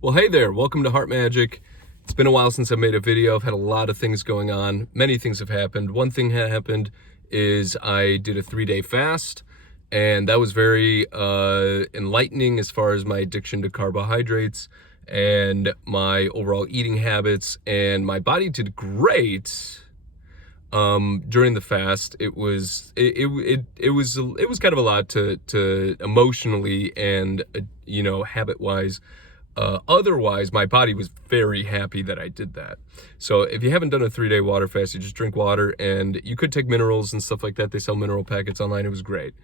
Well, hey there, welcome to Heart Magic. It's been a while since I made a video. I've had a lot of things going on. Many things have happened. One thing that happened is I did a 3-day fast, and that was very enlightening as far as my addiction to carbohydrates and my overall eating habits, and my body did great during the fast. It was kind of a lot to emotionally and habit wise. Otherwise, my body was very happy that I did that. So if you haven't done a 3-day water fast, you just drink water, and you could take minerals and stuff like that. They sell mineral packets online. It was great.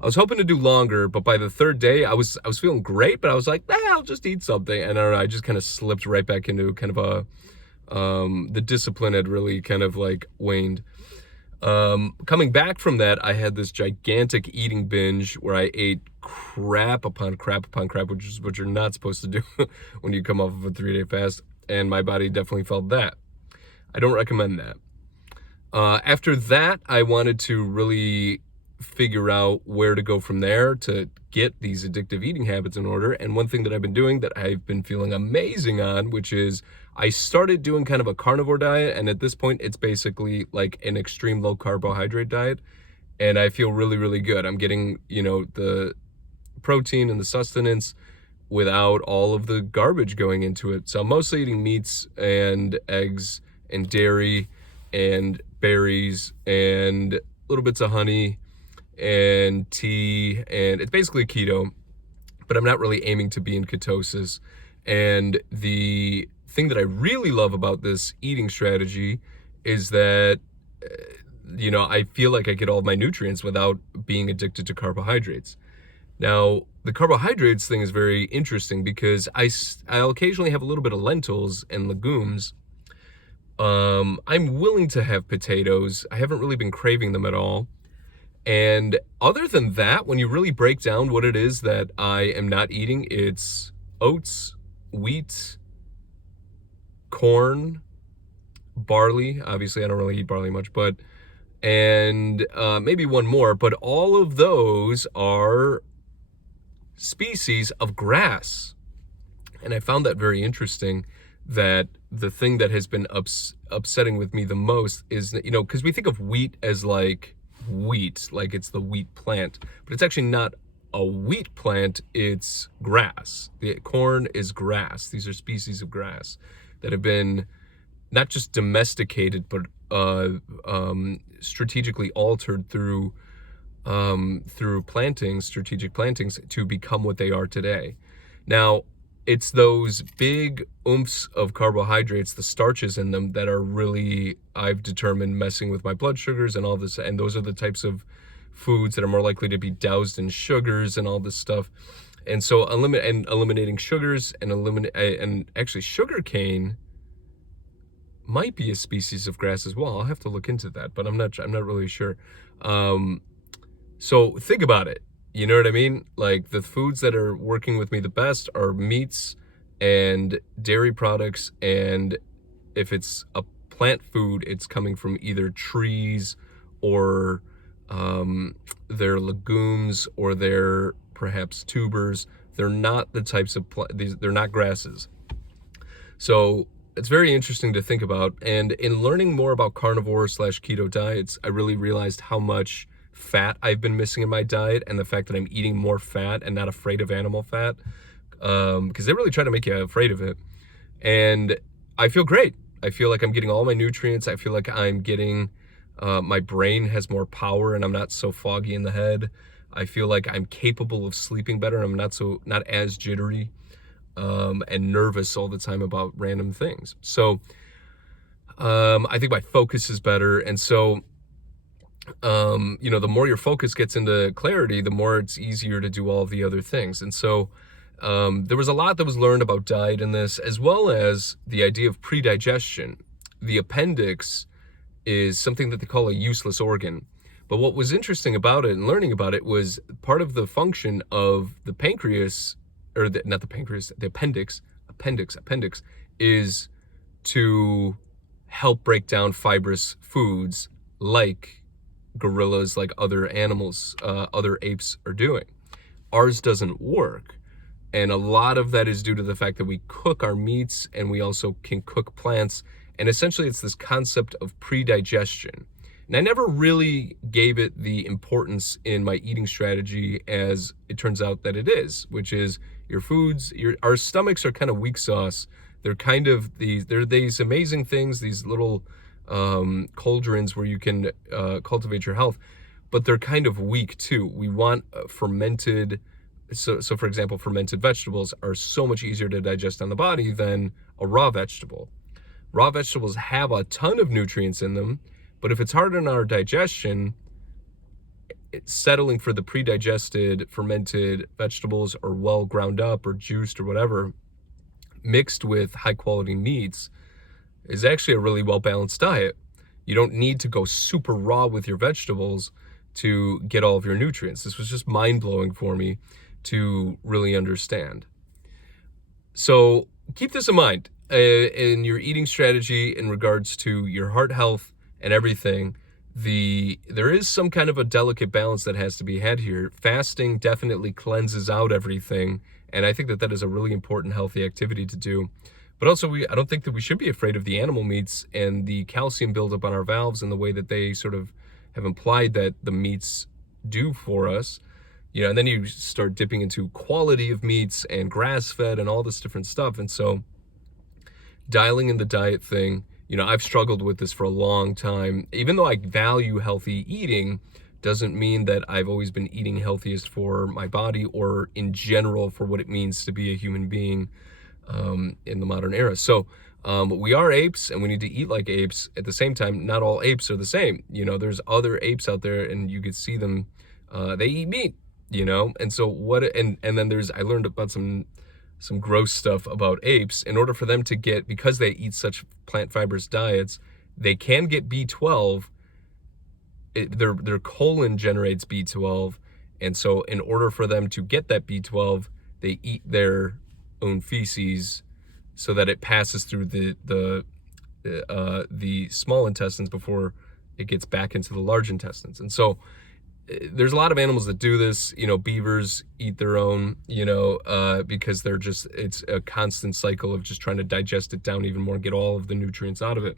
I was hoping to do longer, but by the third day, I was feeling great, but I was like, I'll just eat something. And I don't know, I just kind of slipped right back into kind of the discipline had really kind of like waned. Coming back from that, I had this gigantic eating binge where I ate crap upon crap upon crap, which is what you're not supposed to do when you come off of a 3-day fast, and my body definitely felt that. I don't recommend that. After that, I wanted to really figure out where to go from there to get these addictive eating habits in order. And one thing that I've been doing that I've been feeling amazing on, which is I started doing kind of a carnivore diet. And at this point, it's basically like an extreme low carbohydrate diet. And I feel really, really good. I'm getting, the protein and the sustenance without all of the garbage going into it. So I'm mostly eating meats and eggs and dairy and berries and little bits of honey and tea, and it's basically keto, but I'm not really aiming to be in ketosis. And the thing that I really love about this eating strategy is that I feel like I get all of my nutrients without being addicted to carbohydrates. Now, the carbohydrates thing is very interesting because I'll occasionally have a little bit of lentils and legumes. I'm willing to have potatoes. I haven't really been craving them at all. And other than that, when you really break down what it is that I am not eating, it's oats, wheat, corn, barley. Obviously, I don't really eat barley much, and maybe one more. But all of those are species of grass. And I found that very interesting, that the thing that has been upsetting with me the most is, because we think of wheat as like wheat, like it's the wheat plant, but it's actually not a wheat plant, it's grass. The corn is grass. These are species of grass that have been not just domesticated, but strategically altered through strategic plantings to become what they are today. Now, it's those big oomphs of carbohydrates, the starches in them, that are really, I've determined, messing with my blood sugars and all this. And those are the types of foods that are more likely to be doused in sugars and all this stuff. And so eliminating sugars and actually sugar cane might be a species of grass as well. I'll have to look into that, but I'm not really sure. So think about it. You know what I mean? Like, the foods that are working with me the best are meats and dairy products. And if it's a plant food, it's coming from either trees or their legumes or their perhaps tubers. They're not the types of they're not grasses. So it's very interesting to think about. And in learning more about carnivore/keto diets, I really realized how much fat I've been missing in my diet, and the fact that I'm eating more fat and not afraid of animal fat, because they really try to make you afraid of it. And I feel great. I feel like I'm getting all my nutrients. I feel like I'm getting, my brain has more power and I'm not so foggy in the head. I feel like I'm capable of sleeping better. I'm not as jittery and nervous all the time about random things. So I think my focus is better. And so the more your focus gets into clarity, the more it's easier to do all of the other things. And so there was a lot that was learned about diet in this, as well as the idea of predigestion. The appendix is something that they call a useless organ. But what was interesting about it and learning about it was part of the function of the pancreas, or not the pancreas, the appendix is to help break down fibrous foods like gorillas, like other animals, other apes are doing. Ours doesn't work. And a lot of that is due to the fact that we cook our meats and we also can cook plants. And essentially it's this concept of pre-digestion. And I never really gave it the importance in my eating strategy as it turns out that it is, which is your foods, our stomachs are kind of weak sauce. They're kind of they're these amazing things, these little cauldrons where you can cultivate your health, but they're kind of weak too. We want fermented, so for example, fermented vegetables are so much easier to digest on the body than a raw vegetable. Raw vegetables have a ton of nutrients in them, but if it's hard on our digestion, it's settling for the pre-digested fermented vegetables or well ground up or juiced or whatever, mixed with high quality meats, is actually a really well-balanced diet. You don't need to go super raw with your vegetables to get all of your nutrients. This was just mind-blowing for me to really understand. So keep this in mind in your eating strategy in regards to your heart health and everything. There is some kind of a delicate balance that has to be had here. Fasting definitely cleanses out everything, and I think that that is a really important healthy activity to do. But also, I don't think that we should be afraid of the animal meats and the calcium buildup on our valves and the way that they sort of have implied that the meats do for us. You know, and then you start dipping into quality of meats and grass-fed and all this different stuff. And so dialing in the diet thing, you know, I've struggled with this for a long time. Even though I value healthy eating, doesn't mean that I've always been eating healthiest for my body or in general for what it means to be a human being in the modern era. So we are apes and we need to eat like apes. At the same time, not all apes are the same. You know, there's other apes out there and you could see them, they eat meat, you know? And so and then I learned about some gross stuff about apes. In order for them to get, because they eat such plant fibrous diets, they can get B12. Their colon generates B12. And so in order for them to get that B12, they eat their own feces so that it passes through the small intestines before it gets back into the large intestines. And so there's a lot of animals that do this. You know, beavers eat their own, you know, because it's a constant cycle of just trying to digest it down even more, get all of the nutrients out of it.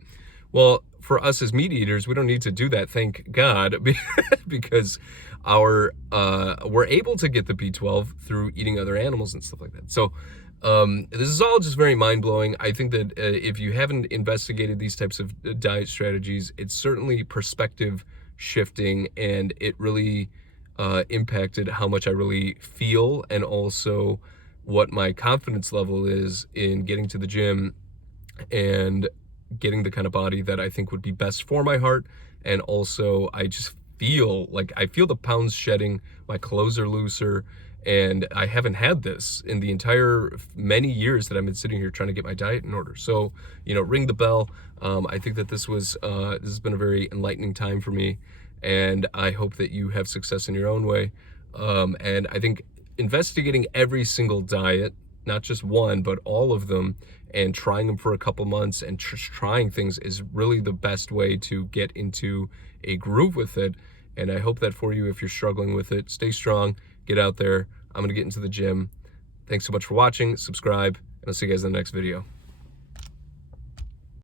Well, for us as meat eaters, we don't need to do that, thank God, because we're able to get the B12 through eating other animals and stuff like that. So this is all just very mind-blowing. I think that if you haven't investigated these types of diet strategies, it's certainly perspective shifting, and it really impacted how much I really feel and also what my confidence level is in getting to the gym and getting the kind of body that I think would be best for my heart. And also I just feel like I feel the pounds shedding, my clothes are looser, and I haven't had this in the entire many years that I've been sitting here trying to get my diet in order. So, you know, ring the bell. I think that this has been a very enlightening time for me, and I hope that you have success in your own way. And I think investigating every single diet, not just one, but all of them, and trying them for a couple months and trying things is really the best way to get into a groove with it. And I hope that for you, if you're struggling with it, stay strong, get out there. I'm going to get into the gym. Thanks so much for watching. Subscribe, and I'll see you guys in the next video.